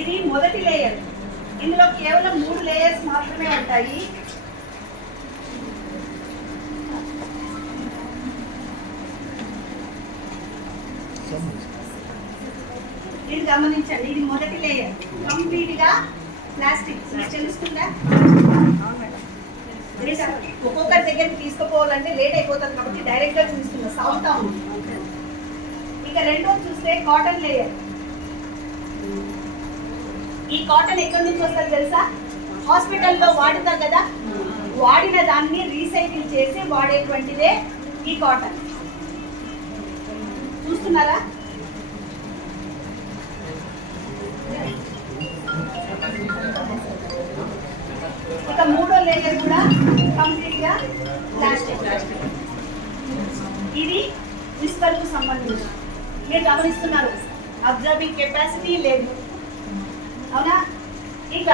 ఇది మొదటి లేయర్. ఇందులో కేవలం 3 లేయర్స్ మాత్రమే ఉంటాయి. ఇది గమనించండి, ఇది మొదటి లేయర్ కంప్లీట్ గా ప్లాస్టిక్. తెలుస్తుందా? ఒక్కొక్కరి దగ్గరికి తీసుకుపోవాలంటే లేట్ అయిపోతుంది కాబట్టి డైరెక్ట్ గా చూస్తున్నా, సాగుతా ఉంది. ఇక రెండోది చూస్తే కాటన్ లేయర్. ఈ కాటన్ ఎక్కడి నుంచి వస్తుంది తెలుసా? హాస్పిటల్లో వాడుతారు కదా, వాడిన దాన్ని రీసైకిల్ చేసి వాడేటువంటిదే ఈ కాటన్. చూస్తున్నారా? ఇక మూడో లేయర్ కూడా కంప్లీట్ గా ప్లాస్టిక్. ఇది విస్పర్ కు సంబంధించి మీరు గమనిస్తున్నారు, అబ్జర్వింగ్ కెపాసిటీ లేదు, అవునా? ఇక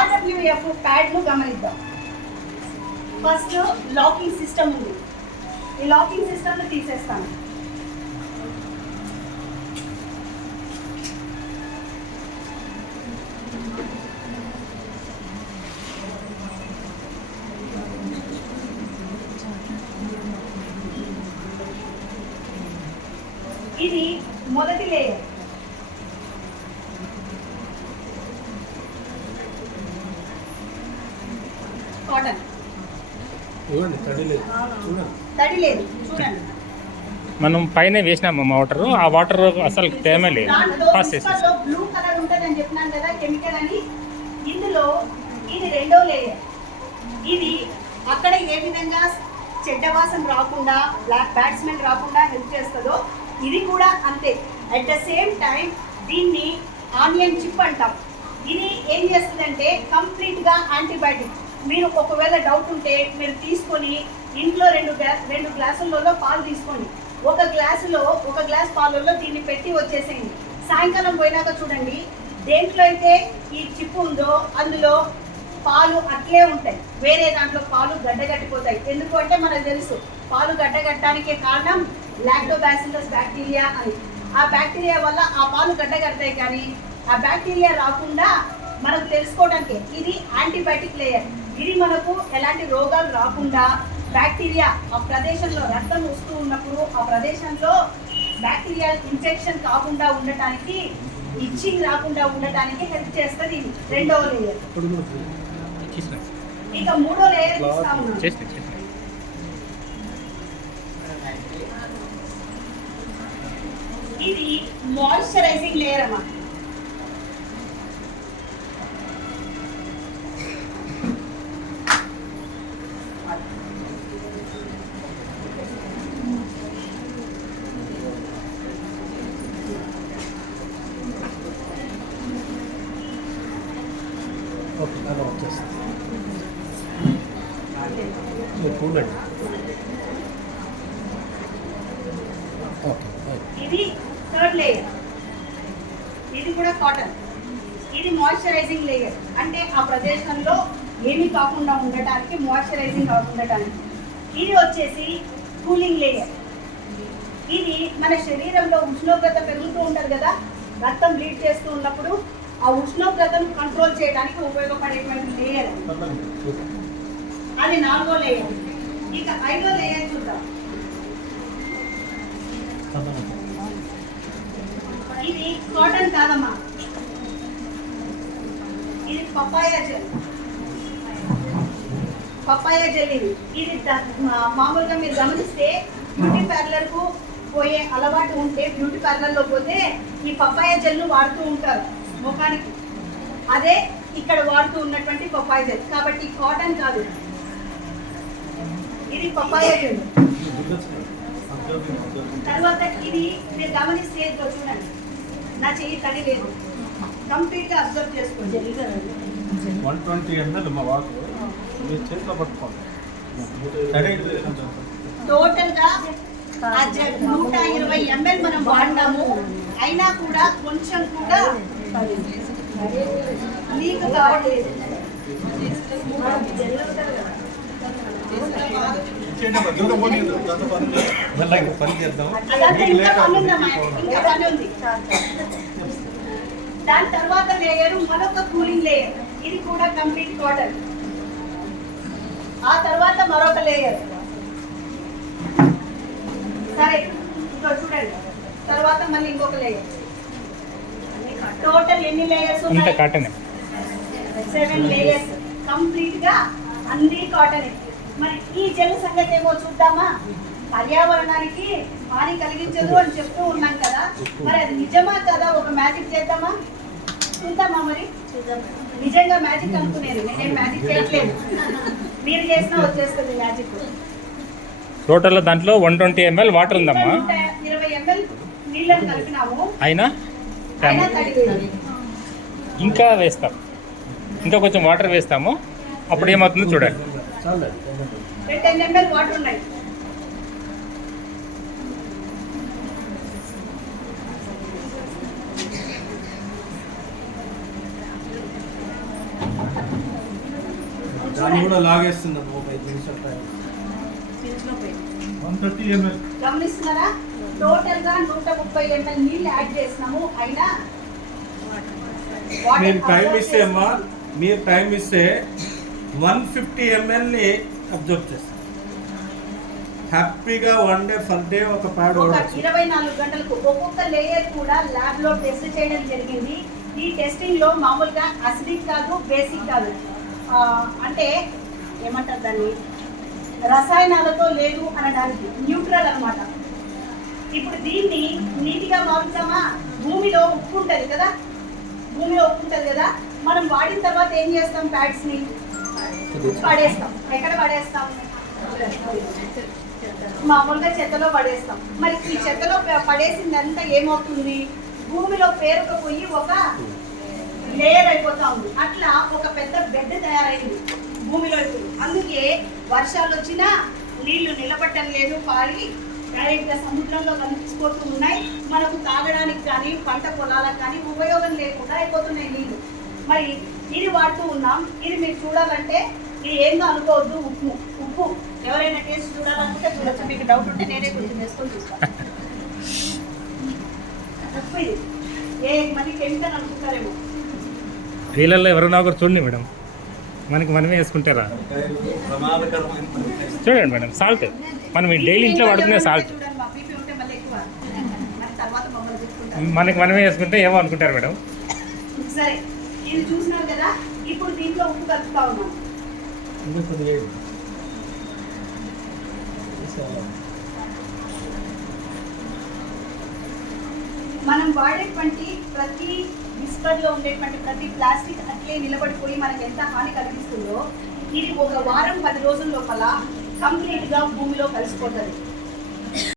RWF ప్యాడ్ ను గమనిద్దాం. ఫస్ట్ లాకింగ్ సిస్టమ్ ఉంది. ఈ లాకింగ్ సిస్టమ్ ను తీసేస్తాను. ఇది మొదటి లేయర్. కాటన్ తడి లేదు, చూడండి. మనం పైన వేసినాము వాటర్, ఆ వాటర్ అసలు తేమే లేదు. బ్లూ కలర్ ఉంటుంది అని చెప్పినాను కదా, కెమికల్ అని. ఇందులో ఇది రెండో లేయర్. ఇది అక్కడ ఏ విధంగా చెడ్డ వాసన రాకుండా, బ్యాడ్ స్మెల్ రాకుండా హెల్ప్ చేస్తుందో ఇది కూడా అంతే. అట్ ద సేమ్ టైం దీన్ని ఆనియన్ చిప్ అంటాం. ఇది ఏం చేస్తుందంటే కంప్లీట్గా యాంటీబయాటిక్. మీరు ఒకవేళ డౌట్ ఉంటే మీరు తీసుకొని ఇంట్లో రెండు గ్లాసులలో పాలు తీసుకోండి. ఒక గ్లాస్ పాలలో దీన్ని పెట్టి వచ్చేసేయండి. సాయంకాలం పోయినాక చూడండి, దేంట్లో అయితే ఈ చిప్ ఉందో అందులో పాలు అట్లే ఉంటాయి, వేరే దాంట్లో పాలు గడ్డగట్టిపోతాయి. ఎందుకు అంటే మనకు తెలుసు పాలు గడ్డగట్టడానికి కారణం లాక్టోబాసిల్లస్ బ్యాక్టీరియా అని. ఆ బ్యాక్టీరియా వల్ల ఆ పాలు గడ్డగడతాయి, కానీ ఆ బ్యాక్టీరియా రాకుండా మనకు తెలుసుకోవడానికి ఇది యాంటీబయాటిక్ లేయర్. ఇది మనకు ఎలాంటి రోగాలు రాకుండా, బ్యాక్టీరియా ఆ ప్రదేశంలో రక్తం వస్తూ ఉన్నప్పుడు ఆ ప్రదేశంలో బ్యాక్టీరియా ఇన్ఫెక్షన్ కాకుండా ఉండటానికి, ఇచ్చింగ్ రాకుండా ఉండటానికి హెల్ప్ చేస్తుంది. ఇది రెండవ లేయర్. ఇక మూడో లేయర్ ఇస్తా ఉన్నాం. ఇది మాయిశ్చరైజింగ్ లేయర్ అమ్మా. ఇది థర్డ్ లేయర్. ఇది కూడా కాటన్. ఇది మాయిశ్చరైజింగ్ లేయర్, అంటే ఆ ప్రదేశంలో ఏమీ కాకుండా ఉండటానికి, మాయిశ్చరైజింగ్ ఉండటానికి. ఇది వచ్చేసి కూలింగ్ లేయర్. ఇది మన శరీరంలో ఉష్ణోగ్రత పెరుగుతూ ఉంటుంది కదా, రక్తం బ్లీడ్ చేస్తూ ఉన్నప్పుడు ఆ ఉష్ణోగ్రతను కంట్రోల్ చేయడానికి ఉపయోగపడేటువంటి లేయర్. అది నాలుగో లేయర్. ఇక ఐదో లేయర్ చూద్దాం. ఇది కాటన్ కాదమ్మా, ఇది పపాయా జెల్. పపాయా జెల్ ఇది మామూలుగా మీరు గమనిస్తే బ్యూటీ పార్లర్ కు పోయే అలవాటు ఉంటే, బ్యూటీ పార్లర్లో పోతే ఈ పపాయా జెల్ను వాడుతూ ఉంటారు ముఖానికి. అదే ఇక్కడ వాడుతూ ఉన్నటువంటి పపాయా జెల్. కాబట్టి కాటన్ కాదు, ఇది పపాయా జెల్. తర్వాత ఇది మీరు గమనిస్తే చూడండి, నా చెయ్యి తడి లేదు, కంప్లీట్ గా అబ్జర్వ్ చేసుకోండి. 120 ml మా వాటర్ మీరు చేతిలో పట్టుకోండి. టోటల్ గా 120 ml మనం వాడినాము, అయినా కూడా కొంచెం కూడా లీక్ కావట్లేదు. దాని తర్వాత లేయర్ మరొక కూలింగ్ లేయర్, ఇది కూడా కంప్లీట్ కాటన్. ఆ తర్వాత మరొక లేయర్. సరే ఇంకా చూడండి, తర్వాత మళ్ళీ ఇంకొక లేయర్. టోటల్ ఎన్ని లేయర్స్ అంత ఉన్నాయి? కాటన్ 7 లేయర్స్ కంప్లీట్ గా అన్ని కాటన్. మరి ఈ జెల్ సంగతి ఏమో చూద్దామా? పర్యావరణానికి హాని కలిగించదు అని చెప్తూ ఉన్నాం కదా, మరి అది నిజమా కదా? ఒక మ్యాజిక్ చేద్దామా? చూద్దామా? మరి నిజంగా మ్యాజిక్ అనుకునేది, నేనేం మ్యాజిక్ చేయట్లేదు. మీరు చేసినా వచ్చేస్తుంది మ్యాజిక్. టోటల్ దాంట్లో 120 ml వాటర్ ఉందమ్మా. 20 ml నీళ్ళని కలిపినాము, అయినా అయినా తడిలేదు. ఇంకా వేస్తాం, ఇంకా కొంచెం వాటర్ వేస్తాము, అప్పుడు ఏమవుతుందో చూడండి. చాలే 10 ml వాటర్ ఉన్నాయి. దాన్ని కూడా లాగేస్తుంది ఒక 5 నిమిషాల టైం. 130 ml. గమనిస్తున్నారా? టోటల్ గా 130 ml నీళ్ళు యాడ్ చేసినాము, అయినా మీరు టైం ఇస్తే అమ్మా, మీరు టైం ఇస్తే 150 ml ని అబ్జర్వ్ చేస్తాం. హ్యాపీగా 1 డే ఫర్ డే ఒక ప్యాడ్ ఒక వాడచ్చు. 24 గంటలకు ఒక్కొక్క లేయర్ కూడా ల్యాబ్ లో టెస్ట్ చేయడం జరిగింది. ఈ టెస్టింగ్ లో మామూలుగా అసిడిక్ కాదు, బేసిక్ కాదు, అంటే ఏమంటారు దాన్ని, రసాయనాలతో లేదు అనడానికి, న్యూట్రల్ అన్నమాట. ఇప్పుడు దీన్ని నీటిగా మారుతామా? భూమిలో ఉప్పు ఉంటుంది కదా, భూమిలో ఉప్పు ఉంటుంది కదా, మనం వాడిన తర్వాత ఏం చేస్తాం? ప్యాడ్స్ ని పడేస్తాం. ఎక్కడ పడేస్తాం? మామూలుగా చెత్తలో పడేస్తాం. మరి ఈ చెత్తలో పడేసిందంతా ఏమవుతుంది? భూమిలో పేరుకుపోయి ఒక లేయర్ అయిపోతా ఉంది. అట్లా ఒక పెద్ద బెడ్ తయారైంది భూమిలో ఇప్పుడు. అందుకే వర్షాలు వచ్చినా నీళ్లు నిలబట్టం లేదు, పారి డైరెక్ట్గా సముద్రంలో కలిసిపోతూ ఉన్నాయి. మనకు తాగడానికి కానీ పంట పొలాలకు కానీ ఉపయోగం లేకుండా అయిపోతున్నాయి నీళ్లు. మరి ఇది వాడుతూ ఉన్నాం. ఇది మీరు చూడాలంటే ఇది ఏందో అనుకోవద్దు, ఉప్పు. ఉప్పు ఎవరైనా టేస్ట్ చూడాలనుకుంటే చూడొచ్చు. మీకు డౌట్ ఉంటే నేనే కొంచెం వేసుకొని చూస్తాను. ఉప్పు ఇది ఏ మంది కెమికల్ అనుకుంటారేమో. వీళ్ళల్లో ఎవరైనా ఒకరు చూడండి మేడం, మనమే వేసుకుంటారా? చూడండి మేడం, సాల్ట్ మనం డైలీ ఇంట్లో వాడుకునే సాల్ట్ చూడండి, మా బీపీ ఉంటే మళ్ళీ ఎక్కువ. మరి తర్వాత మమ్మల్ని చూసుకుంటారు. మనమే వేసుకుంటే ఏమో అనుకుంటారు మేడం. సరే, ఇది చూసినారు కదా. ఇప్పుడు దీంట్లో ఉప్పు కలుపుతా ఉన్నాం. ఇంకా కొద్దిగా వేయండి. మనం వాడేటువంటి ప్రతి విస్పర్లో ఉండేటువంటి ప్రతి ప్లాస్టిక్ అట్లే నిలబడిపోయి మనకి ఎంత హాని కలిగిస్తుందో, ఇది ఒక వారం 10 రోజుల లోపల కంప్లీట్గా భూమిలో కలిసిపోతుంది.